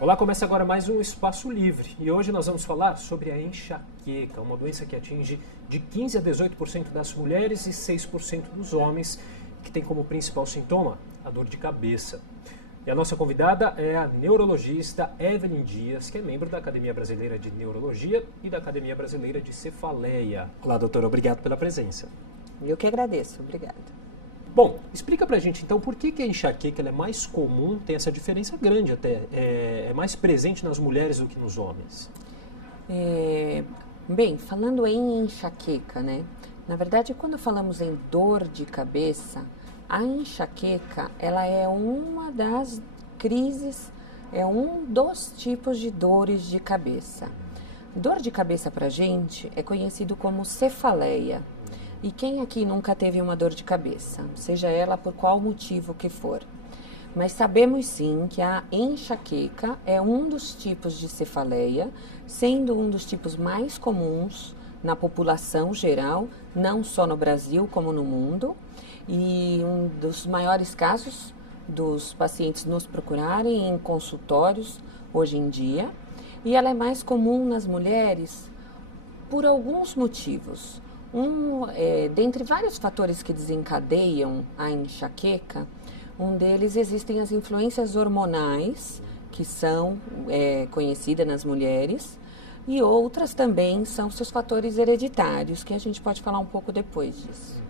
Olá, começa agora mais um Espaço Livre e hoje nós vamos falar sobre a enxaqueca, uma doença que atinge de 15 a 18% das mulheres e 6% dos homens, que tem como principal sintoma a dor de cabeça. E a nossa convidada é a neurologista Evelyn Dias, que é membro da Academia Brasileira de Neurologia e da Academia Brasileira de Cefaleia. Olá, doutora, obrigado pela presença. Eu que agradeço, obrigada. Bom, explica pra gente então por que a enxaqueca ela é mais comum, tem essa diferença grande até, é mais presente nas mulheres do que nos homens. Bem, falando em enxaqueca, né? Na verdade, quando falamos em dor de cabeça, a enxaqueca, ela é uma das crises, é um dos tipos de dores de cabeça. Dor de cabeça pra gente é conhecido como cefaleia. E quem aqui nunca teve uma dor de cabeça, seja ela por qual motivo que for? Mas sabemos sim que a enxaqueca é um dos tipos de cefaleia, sendo um dos tipos mais comuns na população geral, não só no Brasil como no mundo. E um dos maiores casos dos pacientes nos procurarem em consultórios hoje em dia. E ela é mais comum nas mulheres por alguns motivos. Dentre vários fatores que desencadeiam a enxaqueca, um deles existem as influências hormonais, que são conhecidas nas mulheres, e outras também são seus fatores hereditários, que a gente pode falar um pouco depois disso.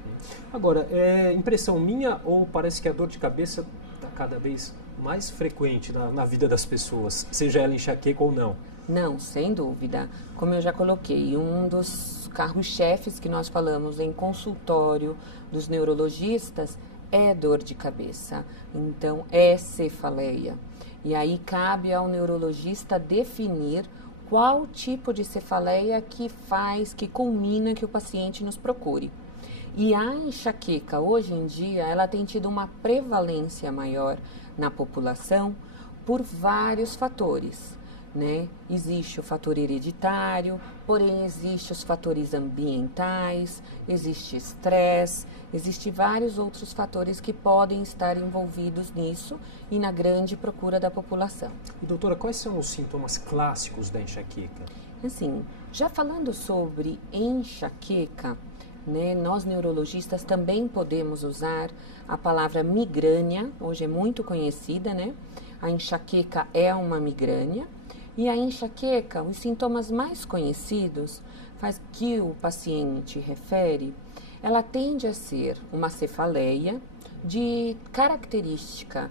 Agora, é impressão minha ou parece que a dor de cabeça está cada vez mais frequente na vida das pessoas, seja ela enxaqueca ou não? Não, sem dúvida. Como eu já coloquei, um dos carros-chefes que nós falamos em consultório dos neurologistas é dor de cabeça. Então, é cefaleia. E aí cabe ao neurologista definir qual tipo de cefaleia que culmina que o paciente nos procure. E a enxaqueca, hoje em dia, ela tem tido uma prevalência maior na população por vários fatores. Né? Existe o fator hereditário, porém existe os fatores ambientais, existe estresse, existe vários outros fatores que podem estar envolvidos nisso e na grande procura da população. E doutora, quais são os sintomas clássicos da enxaqueca? Assim, já falando sobre enxaqueca, né, nós neurologistas também podemos usar a palavra migrânia, hoje é muito conhecida, né? A enxaqueca é uma migrânia. E a enxaqueca, os sintomas mais conhecidos, faz que o paciente refere, ela tende a ser uma cefaleia de característica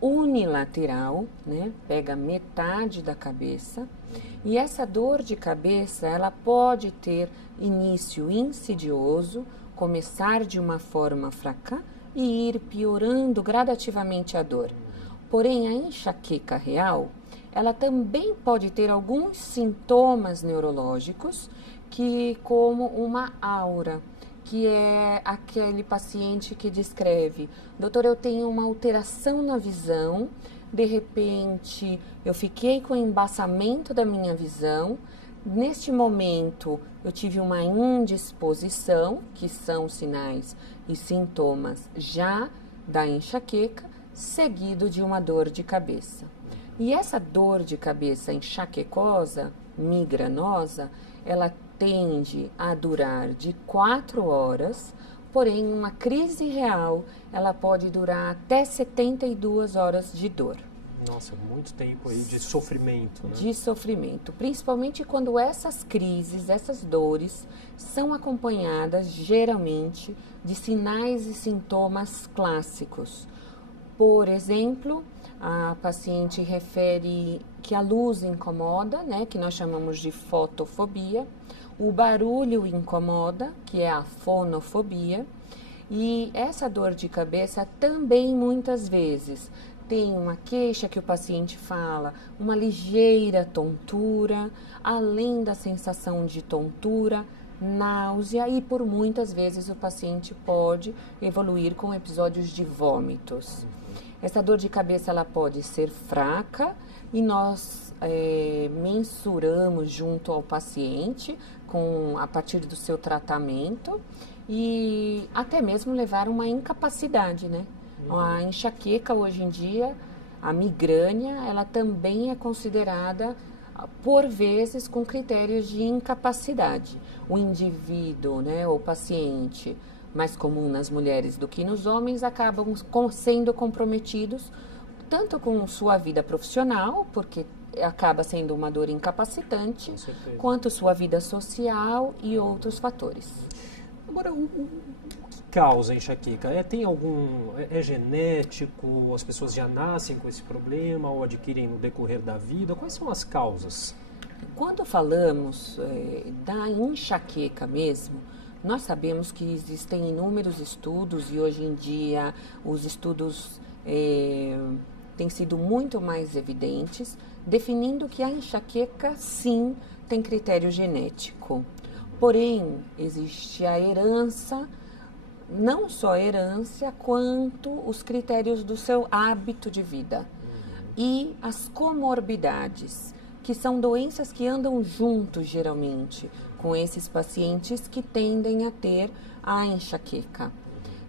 unilateral, né? Pega metade da cabeça. E essa dor de cabeça, ela pode ter início insidioso, começar de uma forma fraca e ir piorando gradativamente a dor. Porém, a enxaqueca real, ela também pode ter alguns sintomas neurológicos, como uma aura, que é aquele paciente que descreve: doutor, eu tenho uma alteração na visão, de repente eu fiquei com embaçamento da minha visão, neste momento eu tive uma indisposição, que são sinais e sintomas já da enxaqueca, seguido de uma dor de cabeça. E essa dor de cabeça enxaquecosa, migranosa, ela tende a durar de 4 horas, porém, uma crise real, ela pode durar até 72 horas de dor. Nossa, muito tempo aí de sofrimento, né? De sofrimento, principalmente quando essas crises, essas dores, são acompanhadas, geralmente, de sinais e sintomas clássicos. Por exemplo, a paciente refere que a luz incomoda, né, que nós chamamos de fotofobia, o barulho incomoda, que é a fonofobia, e essa dor de cabeça também muitas vezes tem uma queixa que o paciente fala, uma ligeira tontura, além da sensação de tontura, náusea, e por muitas vezes o paciente pode evoluir com episódios de vômitos. Essa dor de cabeça ela pode ser fraca e nós mensuramos junto ao paciente a partir do seu tratamento e até mesmo levar uma incapacidade, né? A enxaqueca hoje em dia, A migrânia, ela também é considerada, por vezes, com critérios de incapacidade. O indivíduo, né, o paciente, mais comum nas mulheres do que nos homens, acabam sendo comprometidos tanto com sua vida profissional, porque acaba sendo uma dor incapacitante, quanto sua vida social e outros fatores. Agora, o que causa enxaqueca? Tem algum... É genético? As pessoas já nascem com esse problema ou adquirem no decorrer da vida? Quais são as causas? Quando falamos da enxaqueca mesmo, nós sabemos que existem inúmeros estudos e hoje em dia os estudos têm sido muito mais evidentes, definindo que a enxaqueca, sim, tem critério genético. Porém, existe a herança, não só a herança, quanto os critérios do seu hábito de vida. E as comorbidades, que são doenças que andam juntos, geralmente, com esses pacientes que tendem a ter a enxaqueca.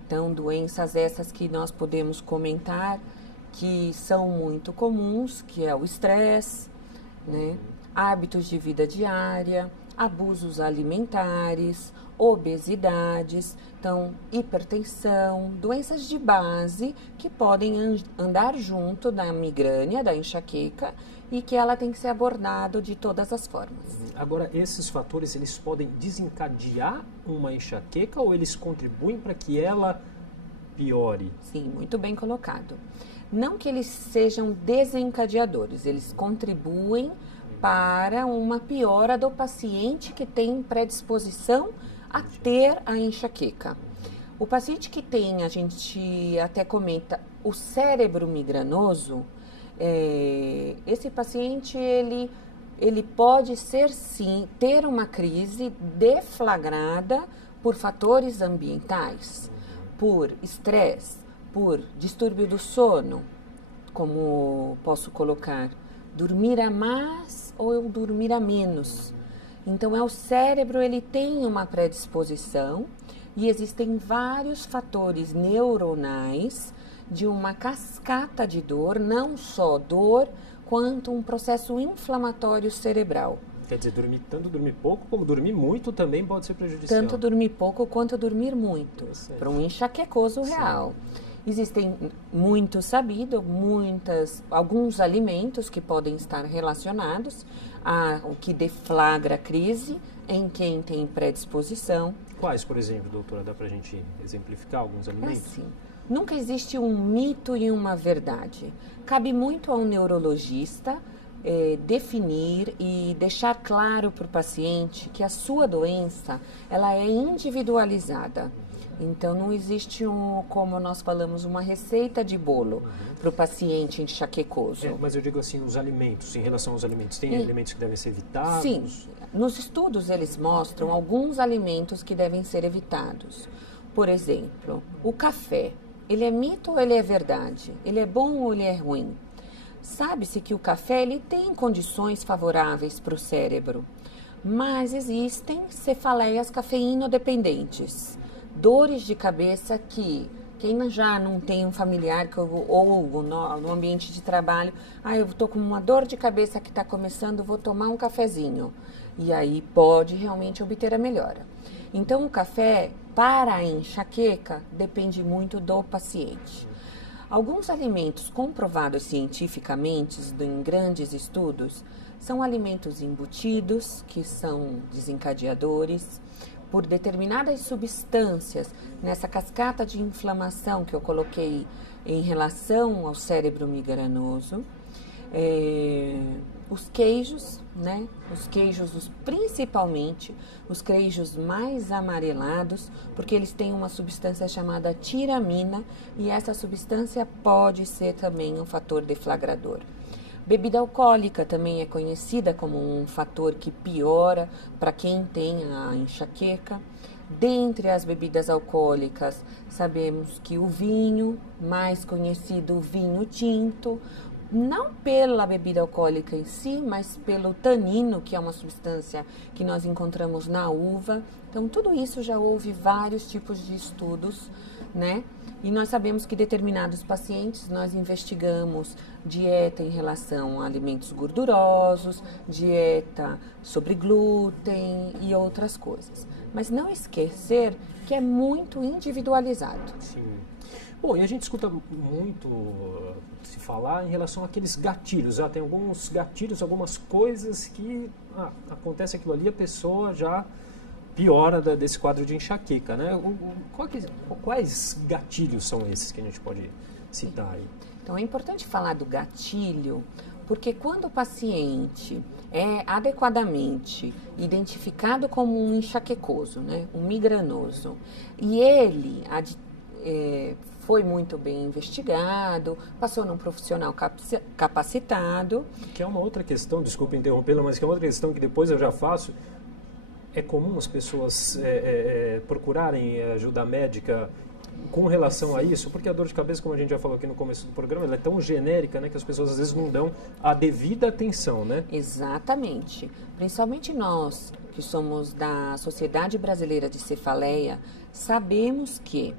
Então, doenças essas que nós podemos comentar, que são muito comuns, que é o estresse, né? Hábitos de vida diária, abusos alimentares, obesidades, então hipertensão, doenças de base que podem andar junto da migrânia, da enxaqueca, e que ela tem que ser abordada de todas as formas. Agora, esses fatores, eles podem desencadear uma enxaqueca ou eles contribuem para que ela piore? Sim, muito bem colocado. Não que eles sejam desencadeadores, eles contribuem para uma piora do paciente que tem predisposição a ter a enxaqueca. O paciente que tem, a gente até comenta, o cérebro migranoso, esse paciente, ele pode ser sim, ter uma crise deflagrada por fatores ambientais, por estresse, por distúrbio do sono, como posso colocar, dormir a mais ou dormir a menos. Então, o cérebro, ele tem uma predisposição e existem vários fatores neuronais de uma cascata de dor, não só dor, quanto um processo inflamatório cerebral. Quer dizer, tanto dormir pouco como dormir muito também pode ser prejudicial. Tanto dormir pouco quanto dormir muito, para um enxaquecoso real. Existem, muito sabido, alguns alimentos que podem estar relacionados ao que deflagra a crise em quem tem predisposição. Quais, por exemplo, doutora, dá para a gente exemplificar alguns alimentos? Assim, nunca existe um mito e uma verdade. Cabe muito ao neurologista definir e deixar claro para o paciente que a sua doença ela é individualizada. Então, não existe, como nós falamos, uma receita de bolo para o paciente enxaquecoso. Mas eu digo assim, os alimentos, em relação aos alimentos, tem alimentos que devem ser evitados? Sim, nos estudos eles mostram alguns alimentos que devem ser evitados. Por exemplo, o café, ele é mito ou ele é verdade? Ele é bom ou ele é ruim? Sabe-se que o café ele tem condições favoráveis para o cérebro, mas existem cefaleias cafeíno-dependentes. Dores de cabeça que quem já não tem um familiar ou no ambiente de trabalho, eu estou com uma dor de cabeça que está começando, vou tomar um cafezinho. E aí pode realmente obter a melhora. Então o café para a enxaqueca depende muito do paciente. Alguns alimentos comprovados cientificamente em grandes estudos são alimentos embutidos, que são desencadeadores, por determinadas substâncias nessa cascata de inflamação que eu coloquei em relação ao cérebro migranoso. Os queijos, né? Os queijos, principalmente os queijos mais amarelados, porque eles têm uma substância chamada tiramina e essa substância pode ser também um fator deflagrador. Bebida alcoólica também é conhecida como um fator que piora para quem tem a enxaqueca. Dentre as bebidas alcoólicas, sabemos que o vinho, mais conhecido o vinho tinto, não pela bebida alcoólica em si, mas pelo tanino, que é uma substância que nós encontramos na uva. Então, tudo isso já houve vários tipos de estudos né? E nós sabemos que determinados pacientes nós investigamos dieta em relação a alimentos gordurosos, dieta sobre glúten e outras coisas. Mas não esquecer que é muito individualizado. Sim. Bom, e a gente escuta muito se falar em relação àqueles gatilhos. Tem alguns gatilhos, algumas coisas que acontece aquilo ali, a pessoa já piora desse quadro de enxaqueca, né? Quais gatilhos são esses que a gente pode citar aí? Então é importante falar do gatilho, porque quando o paciente é adequadamente identificado como um enxaquecoso, né, um migranoso, e ele foi muito bem investigado, passou num profissional capacitado. Que é uma outra questão, desculpa interrompê-la, mas que é uma outra questão que depois eu já faço. É comum as pessoas procurarem ajuda médica com relação a isso, porque a dor de cabeça, como a gente já falou aqui no começo do programa, ela é tão genérica, né, que as pessoas às vezes não dão a devida atenção, né? Exatamente. Principalmente nós, que somos da Sociedade Brasileira de Cefaleia, sabemos que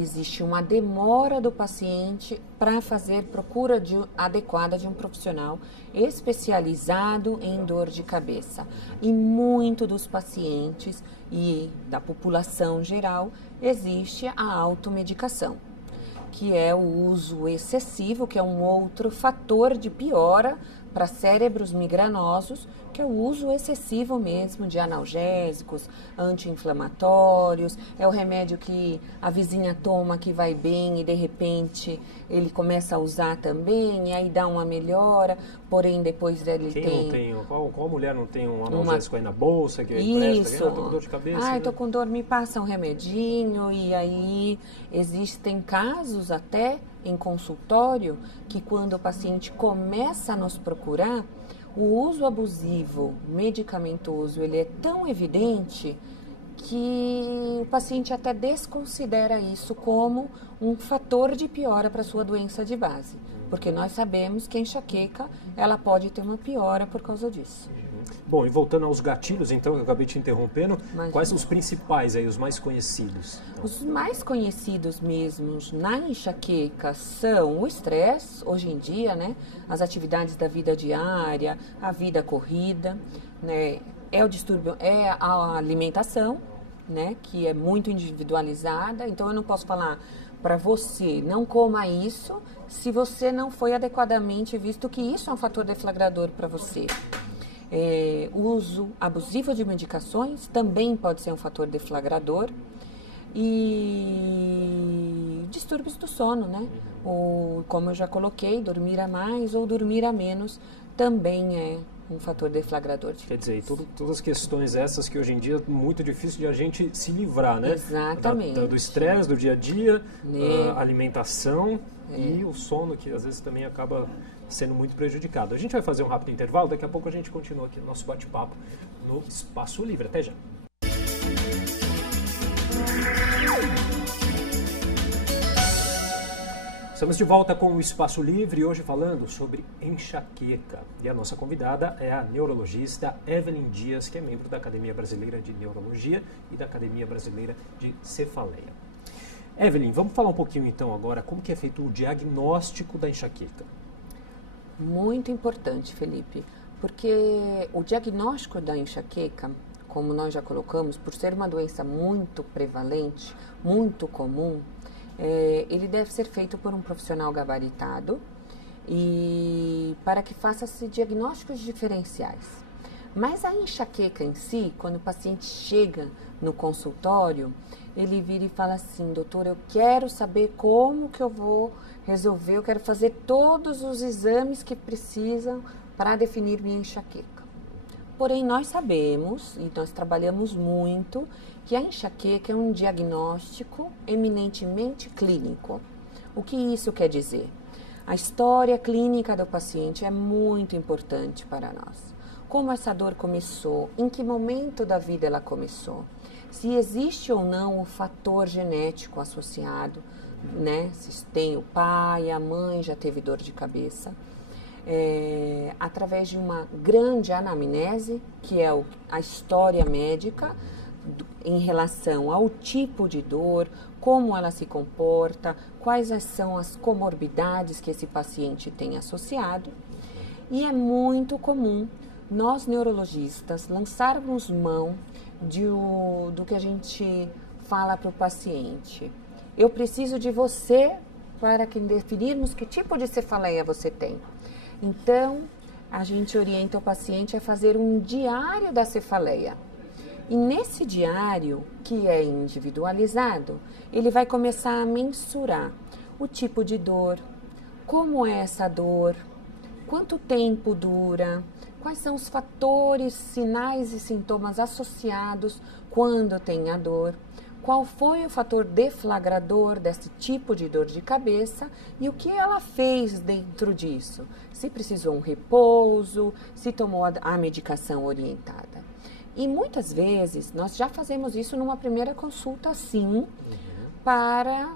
existe uma demora do paciente para fazer procura adequada de um profissional especializado em dor de cabeça. E muito dos pacientes e da população geral existe a automedicação, que é o uso excessivo, que é um outro fator de piora para cérebros migranosos, que é o uso excessivo mesmo de analgésicos, anti-inflamatórios, é o remédio que a vizinha toma que vai bem e de repente ele começa a usar também e aí dá uma melhora, porém depois ele qual mulher não tem um analgésico aí na bolsa que empresta? Tô com dor de cabeça. Tô com dor, me passa um remedinho. E aí existem casos até em consultório que quando o paciente começa a nos procurar, o uso abusivo medicamentoso ele é tão evidente que o paciente até desconsidera isso como um fator de piora para a sua doença de base. Porque nós sabemos que a enxaqueca ela pode ter uma piora por causa disso. Bom, e voltando aos gatilhos, então, eu acabei te interrompendo, quais são os principais aí, os mais conhecidos? Então. Os mais conhecidos mesmos na enxaqueca são o estresse, hoje em dia, né? As atividades da vida diária, a vida corrida, né? É o distúrbio, é a alimentação, né? Que é muito individualizada, então eu não posso falar para você, não coma isso, se você não foi adequadamente visto que isso é um fator deflagrador para você. Uso abusivo de medicações também pode ser um fator deflagrador e distúrbios do sono, né? Ou, como eu já coloquei, dormir a mais ou dormir a menos também é um fator deflagrador. Quer dizer, todas as questões essas que hoje em dia é muito difícil de a gente se livrar, né? Exatamente. Do estresse, do dia a dia, a alimentação e o sono, que às vezes também acaba sendo muito prejudicado. A gente vai fazer um rápido intervalo, daqui a pouco a gente continua aqui no nosso bate-papo no Espaço Livre. Até já! Estamos de volta com o Espaço Livre, hoje falando sobre enxaqueca. E a nossa convidada é a neurologista Evelyn Dias, que é membro da Academia Brasileira de Neurologia e da Academia Brasileira de Cefaleia. Evelyn, vamos falar um pouquinho então agora como que é feito o diagnóstico da enxaqueca. Muito importante, Felipe, porque o diagnóstico da enxaqueca, como nós já colocamos, por ser uma doença muito prevalente, muito comum, ele deve ser feito por um profissional gabaritado e para que faça-se diagnósticos diferenciais. Mas a enxaqueca em si, quando o paciente chega no consultório, ele vira e fala assim: doutor, eu quero saber como que eu vou resolver, eu quero fazer todos os exames que precisam para definir minha enxaqueca. Porém, nós sabemos, e nós trabalhamos muito, que a enxaqueca é um diagnóstico eminentemente clínico. O que isso quer dizer? A história clínica do paciente é muito importante para nós. Como essa dor começou, em que momento da vida ela começou, se existe ou não o fator genético associado, né? Se tem o pai, a mãe já teve dor de cabeça. Através de uma grande anamnese, que é a história médica, em relação ao tipo de dor, como ela se comporta, quais são as comorbidades que esse paciente tem associado. E é muito comum nós, neurologistas, lançarmos mão do que a gente fala para o paciente. Eu preciso de você para que definirmos que tipo de cefaleia você tem. Então, a gente orienta o paciente a fazer um diário da cefaleia. E nesse diário, que é individualizado, ele vai começar a mensurar o tipo de dor, como é essa dor, quanto tempo dura, quais são os fatores, sinais e sintomas associados quando tem a dor, qual foi o fator deflagrador desse tipo de dor de cabeça e o que ela fez dentro disso. Se precisou um repouso, se tomou a medicação orientada. E muitas vezes nós já fazemos isso numa primeira consulta, sim, para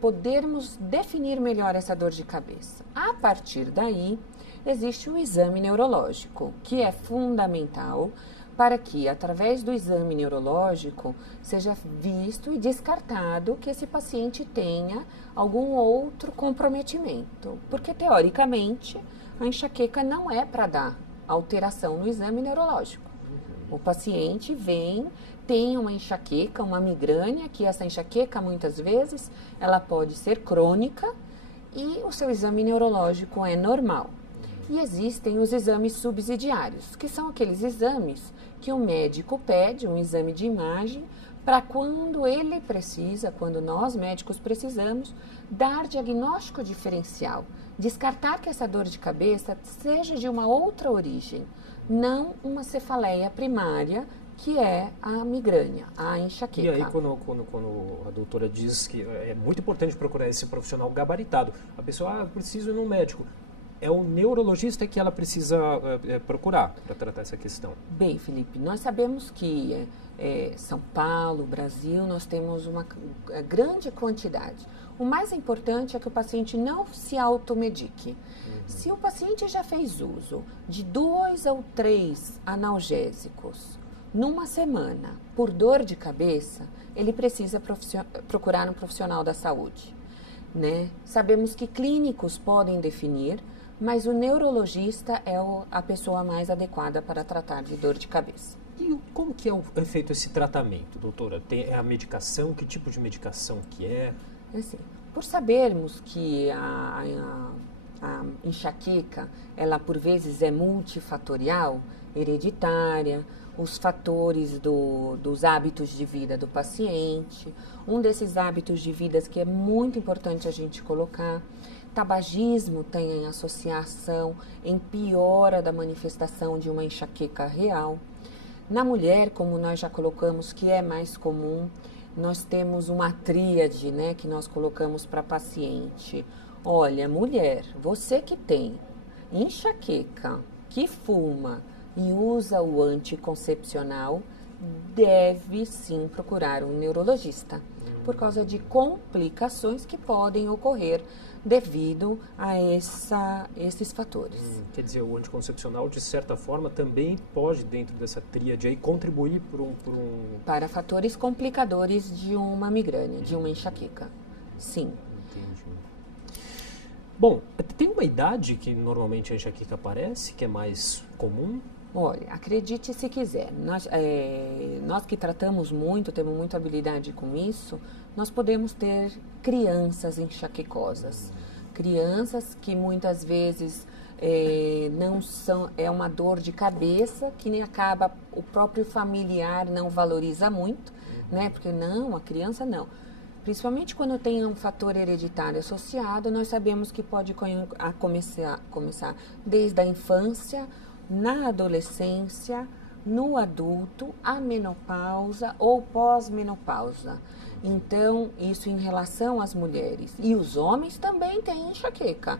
podermos definir melhor essa dor de cabeça. A partir daí, existe o exame neurológico, que é fundamental para que, através do exame neurológico, seja visto e descartado que esse paciente tenha algum outro comprometimento. Porque, teoricamente, a enxaqueca não é para dar alteração no exame neurológico. O paciente tem uma enxaqueca, uma migrânia, que essa enxaqueca, muitas vezes, ela pode ser crônica e o seu exame neurológico é normal. E existem os exames subsidiários, que são aqueles exames que o médico pede, um exame de imagem, para quando ele precisa, quando nós médicos precisamos, dar diagnóstico diferencial, descartar que essa dor de cabeça seja de uma outra origem, não uma cefaleia primária, que é a migrânia, a enxaqueca. E aí, quando a doutora diz que é muito importante procurar esse profissional gabaritado, a pessoa, preciso ir no médico. É o neurologista que ela precisa procurar para tratar essa questão. Bem, Felipe, nós sabemos que São Paulo, Brasil, nós temos uma grande quantidade. O mais importante é que o paciente não se automedique. Se o paciente já fez uso de 2 ou 3 analgésicos numa semana por dor de cabeça, ele precisa procurar um profissional da saúde, né? Sabemos que clínicos podem definir, mas o neurologista é a pessoa mais adequada para tratar de dor de cabeça. E como que é feito esse tratamento, doutora? Tem a medicação? Que tipo de medicação que é? Assim, por sabermos que a enxaqueca, ela por vezes é multifatorial, hereditária, os fatores dos hábitos de vida do paciente, um desses hábitos de vida que é muito importante a gente colocar, tabagismo tem associação em piora da manifestação de uma enxaqueca real. Na mulher, como nós já colocamos, que é mais comum, nós temos uma tríade, né, que nós colocamos para paciente. Olha, mulher, você que tem enxaqueca, que fuma e usa o anticoncepcional, deve sim procurar um neurologista, por causa de complicações que podem ocorrer devido a esses fatores. Quer dizer, o anticoncepcional, de certa forma, também pode, dentro dessa tríade aí, contribuir para fatores complicadores de uma migrânia, de uma enxaqueca. Sim. Entendi. Bom, tem uma idade que normalmente a enxaqueca aparece, que é mais comum? Olha, acredite se quiser, nós que tratamos muito, temos muita habilidade com isso, nós podemos ter crianças enxaquecosas, crianças que muitas vezes não são, é uma dor de cabeça que nem acaba, o próprio familiar não valoriza muito, né? Porque não, a criança não. Principalmente quando tem um fator hereditário associado, nós sabemos que pode começar desde a infância, na adolescência, no adulto, a menopausa ou pós-menopausa. Então, isso em relação às mulheres. E os homens também têm enxaqueca.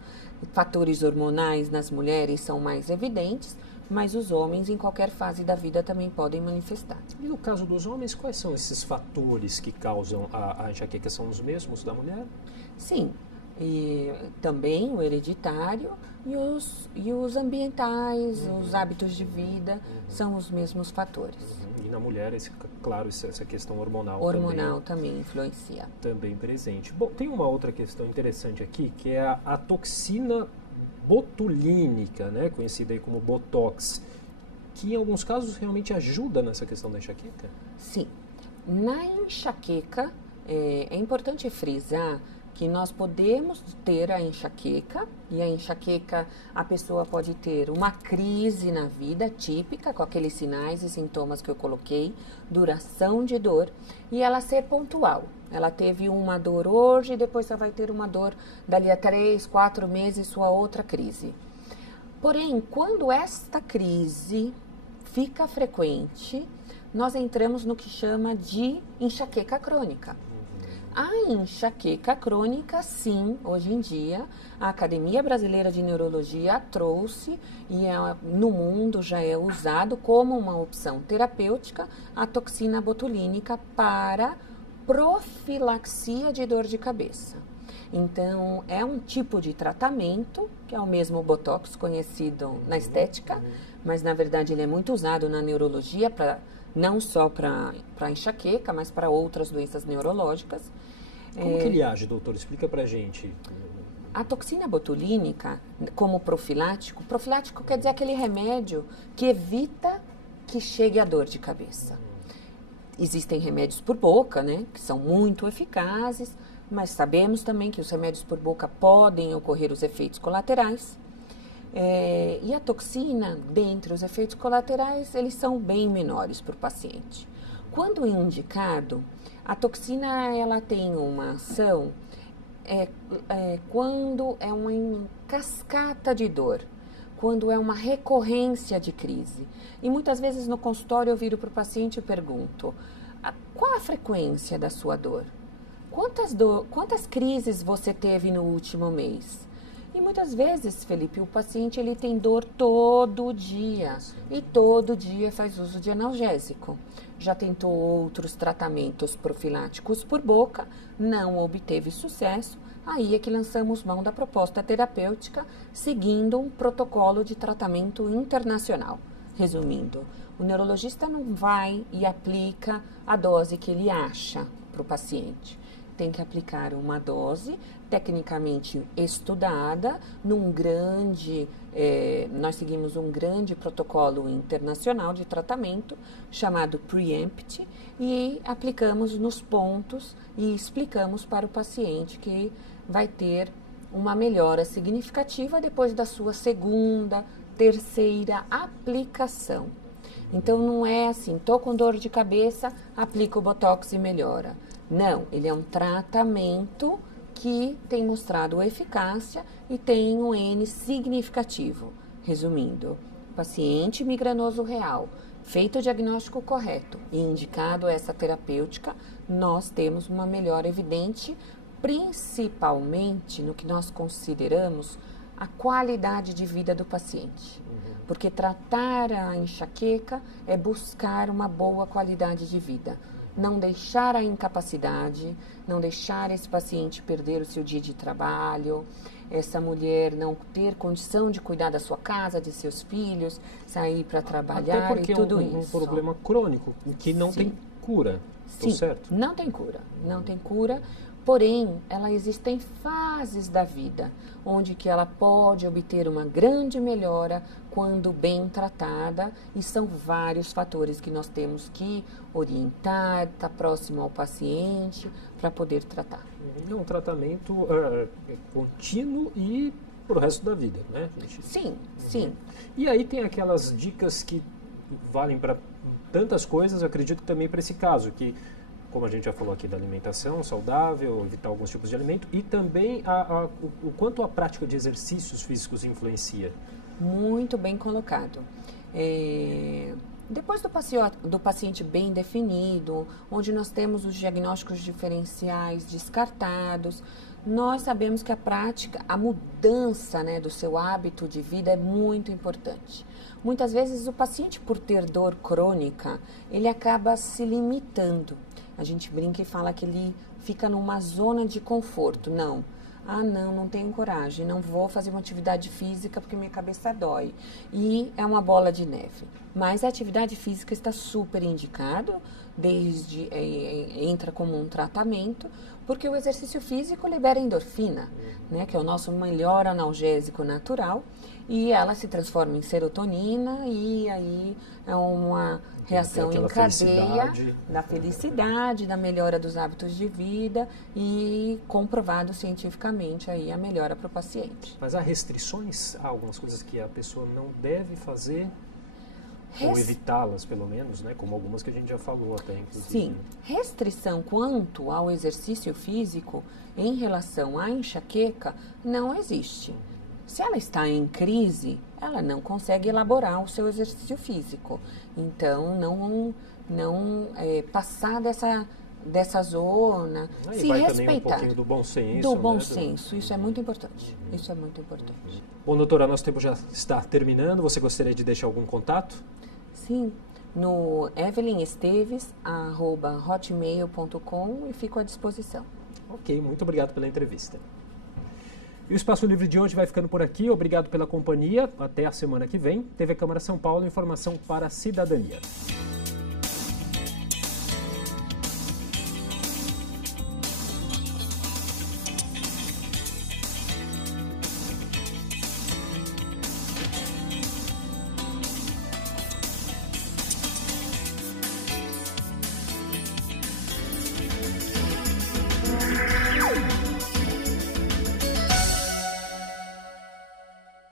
Fatores hormonais nas mulheres são mais evidentes, mas os homens em qualquer fase da vida também podem manifestar. E no caso dos homens, quais são esses fatores que causam a enxaqueca? São os mesmos da mulher? Sim. E também o hereditário e os ambientais, os hábitos de vida, são os mesmos fatores. E na mulher, claro, essa questão hormonal, também influencia. Também presente. Bom, tem uma outra questão interessante aqui, que é a toxina botulínica, né, conhecida aí como Botox, que em alguns casos realmente ajuda nessa questão da enxaqueca? Sim. Na enxaqueca, é importante frisar que nós podemos ter a enxaqueca, e a enxaqueca a pessoa pode ter uma crise na vida típica, com aqueles sinais e sintomas que eu coloquei, duração de dor, e ela ser pontual. Ela teve uma dor hoje, depois ela vai ter uma dor dali a 3, 4 meses, sua outra crise. Porém, quando esta crise fica frequente, nós entramos no que chama de enxaqueca crônica. A enxaqueca crônica, sim, hoje em dia, a Academia Brasileira de Neurologia trouxe e no mundo já é usado como uma opção terapêutica a toxina botulínica para profilaxia de dor de cabeça. Então, é um tipo de tratamento, que é o mesmo Botox conhecido na estética, mas na verdade ele é muito usado na neurologia, não só para enxaqueca, mas para outras doenças neurológicas. Como que ele age, doutor? Explica pra gente. A toxina botulínica, como profilático quer dizer aquele remédio que evita que chegue a dor de cabeça. Existem remédios por boca, né, que são muito eficazes, mas sabemos também que os remédios por boca podem ocorrer os efeitos colaterais. E a toxina, dentre os efeitos colaterais, eles são bem menores para o paciente. Quando indicado, a toxina ela tem uma ação quando é uma cascata de dor, quando é uma recorrência de crise. E muitas vezes no consultório eu viro para o paciente e pergunto, qual a frequência da sua dor? Quantas crises você teve no último mês? E muitas vezes, Felipe, o paciente ele tem dor todo dia e todo dia faz uso de analgésico. Já tentou outros tratamentos profiláticos por boca, não obteve sucesso, aí é que lançamos mão da proposta terapêutica, seguindo um protocolo de tratamento internacional. Resumindo, o neurologista não vai e aplica a dose que ele acha para o paciente. Tem que aplicar uma dose tecnicamente estudada nós seguimos um grande protocolo internacional de tratamento chamado PREEMPT e aplicamos nos pontos e explicamos para o paciente que vai ter uma melhora significativa depois da sua segunda, terceira aplicação. Então não é assim, tô com dor de cabeça, aplico o Botox e melhora. Não, ele é um tratamento que tem mostrado eficácia e tem um N significativo. Resumindo, paciente migranoso real, feito o diagnóstico correto e indicado essa terapêutica, nós temos uma melhora evidente, principalmente no que nós consideramos a qualidade de vida do paciente. Porque tratar a enxaqueca é buscar uma boa qualidade de vida. Não deixar a incapacidade, não deixar esse paciente perder o seu dia de trabalho, essa mulher não ter condição de cuidar da sua casa, de seus filhos, sair para trabalhar e tudo isso. É um problema crônico, que não tem cura, Sim, certo? Não tem cura, não tem cura. Porém, ela existe em fases da vida, onde que ela pode obter uma grande melhora quando bem tratada, e são vários fatores que nós temos que orientar, estar próximo ao paciente para poder tratar. É um tratamento contínuo e para o resto da vida, né, gente? Sim, sim. E aí tem aquelas dicas que valem para tantas coisas, eu acredito que também para esse caso, que como a gente já falou aqui da alimentação saudável, evitar alguns tipos de alimento, e também o quanto a prática de exercícios físicos influencia. Muito bem colocado. Depois do paciente bem definido, onde nós temos os diagnósticos diferenciais descartados, nós sabemos que a mudança, né, do seu hábito de vida é muito importante. Muitas vezes o paciente, por ter dor crônica, ele acaba se limitando. A gente brinca e fala que ele fica numa zona de conforto. Não. Ah, não tenho coragem, não vou fazer uma atividade física porque minha cabeça dói. E é uma bola de neve. Mas a atividade física está super indicado, entra como um tratamento, porque o exercício físico libera endorfina, né, que é o nosso melhor analgésico natural, e ela se transforma em serotonina e aí é uma reação em cadeia da felicidade, da melhora dos hábitos de vida e comprovado cientificamente aí a melhora para o paciente. Mas há restrições? Há algumas coisas que a pessoa não deve fazer? Ou evitá-las, pelo menos, né? Como algumas que a gente já falou até, inclusive. Sim, restrição quanto ao exercício físico em relação à enxaqueca não existe. Se ela está em crise, ela não consegue elaborar o seu exercício físico. Então, não passar dessa zona, Aí se vai respeitar. também um pouquinho do bom senso. Do bom né? senso, isso é muito importante. Isso é muito importante. Bom, doutora, nosso tempo já está terminando. Você gostaria de deixar algum contato? Sim, no evelynesteves@hotmail.com e fico à disposição. Ok, muito obrigado pela entrevista. E o Espaço Livre de hoje vai ficando por aqui. Obrigado pela companhia. Até a semana que vem. TV Câmara São Paulo, informação para a cidadania.